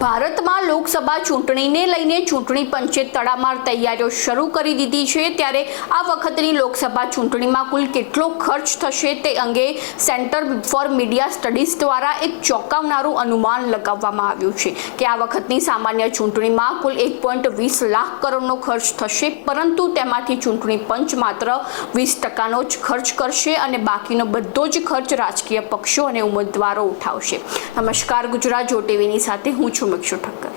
ભારતમાં લોકસભા ચૂંટણીને લઈને ચૂંટણી પંચે તડામાર તૈયારીઓ શરૂ કરી દીધી છે। ત્યારે આ વખતની લોકસભા ચૂંટણીમાં કુલ કેટલો ખર્ચ થશે તે અંગે સેન્ટર ફોર મીડિયા સ્ટડીઝ દ્વારા એક ચોંકાવનારું અનુમાન લગાવવામાં આવ્યું છે કે આ વખતની સામાન્ય ચૂંટણીમાં કુલ 1.20 લાખ કરોડનો ખર્ચ થશે, પરંતુ તેમાંથી ચૂંટણી પંચ માત્ર 20%નો જ ખર્ચ કરશે અને બાકીનો બધો જ ખર્ચ રાજકીય પક્ષો અને ઉમેદવારો ઉઠાવશે। નમસ્કાર, ગુજરાત જો ટીવીની સાથે હું છું મિક્ષુ ઠક્કર।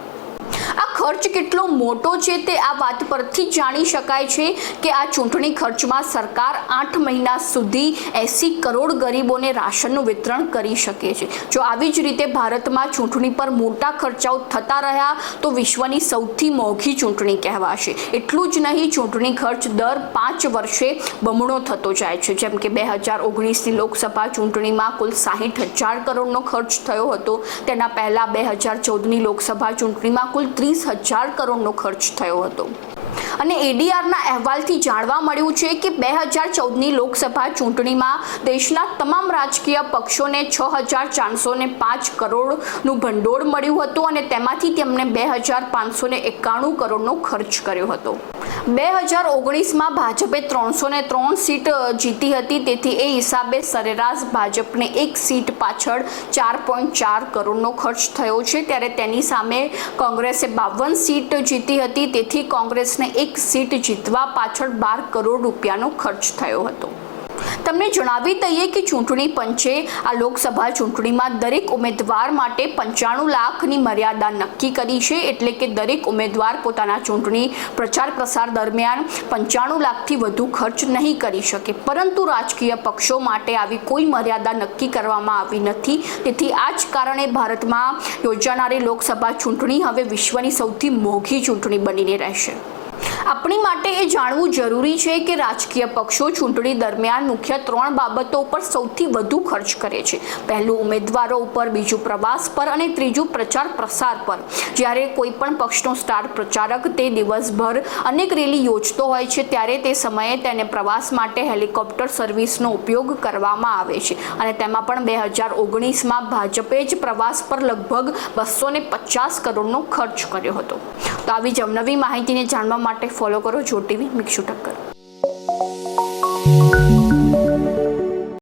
આ ખર્ચ કેટલો મોટો છે તે આ વાત પરથી જાણી શકાય છે કે આ ચૂંટણી ખર્ચમાં સરકાર 8 મહિના સુધી 80 કરોડ ગરીબોને રાશનનું વિતરણ કરી શકે છે। જો આવી જ રીતે ભારતમાં ચૂંટણી પર મોટા ખર્ચાઓ થતા રહ્યા તો વિશ્વની સૌથી મોંઘી ચૂંટણી કહેવાશે। એટલું જ નહીં, ચૂંટણી ખર્ચ દર 5 વર્ષે બમણો થતો જાય છે। જેમ કે 2019ની લોકસભા ચૂંટણીમાં કુલ 60,000 કરોડનો ખર્ચ થયો હતો, તેના પહેલા 2014ની લોકસભા ચૂંટણીમાં કુલ 30,000 કરોડનો ખર્ચ થયો હતો। અને એડીઆરના અહેવાલથી જાણવા મળ્યું છે કે 2014ની લોકસભા ચૂંટણીમાં દેશના તમામ રાજકીય પક્ષોને 6,405 કરોડનું ભંડોળ મળ્યું હતું અને તેમાંથી તેમણે 2,591 કરોડનો ખર્ચ કર્યો હતો। 2019માં ભાજપે 303 સીટ જીતી હતી, તેથી એ હિસાબે સરેરાશ ભાજપને એક સીટ પાછળ 4.4 કરોડનો ખર્ચ થયો છે। ત્યારે તેની સામે કોંગ્રેસે 52 સીટ જીતી હતી, તેથી કોંગ્રેસને એક સીટ જીતવા પાછળ 12 કરોડ રૂપિયાનો ખર્ચ થયો હતો। તમને જણાવી દઈએ કે ચૂંટણી પંચે આ લોકસભા ચૂંટણીમાં દરેક ઉમેદવાર માટે 95 લાખની મર્યાદા નક્કી કરી છે, એટલે કે દરેક ઉમેદવાર પોતાના ચૂંટણી પ્રચાર પ્રસાર દરમિયાન 95 લાખથી વધુ ખર્ચ નહીં કરી શકે, પરંતુ રાજકીય પક્ષો માટે આવી કોઈ મર્યાદા નક્કી કરવામાં આવી નથી। તેથી આ જ કારણે ભારતમાં યોજાનારી લોકસભા ચૂંટણી હવે વિશ્વની સૌથી મોંઘી ચૂંટણી બનીને રહેશે। આપણી માટે એ જાણવું જરૂરી છે કે રાજકીય પક્ષો ચૂંટણી દરમિયાન મુખ્ય 3 બાબતો ઉપર સૌથી વધુ ખર્ચ કરે છે। પહેલું ઉમેદવારો ઉપર, બીજું પ્રવાસ પર અને ત્રીજું પ્રચાર પ્રસાર પર। જ્યારે કોઈ પણ પક્ષનો સ્ટાર પ્રચારક તે દિવસભર અનેક રેલી યોજતો હોય છે, ત્યારે તે સમયે તેને પ્રવાસ માટે હેલિકોપ્ટર સર્વિસનો ઉપયોગ કરવામાં આવે છે અને તેમાં પણ 2019માં ભાજપે જ પ્રવાસ પર લગભગ 250 કરોડનો ખર્ચ કર્યો હતો। તો આવી જ અવનવી માહિતીને જાણવા માટે ફોલો કરો જો ટીવી મિક્ષુ ઠક્કર।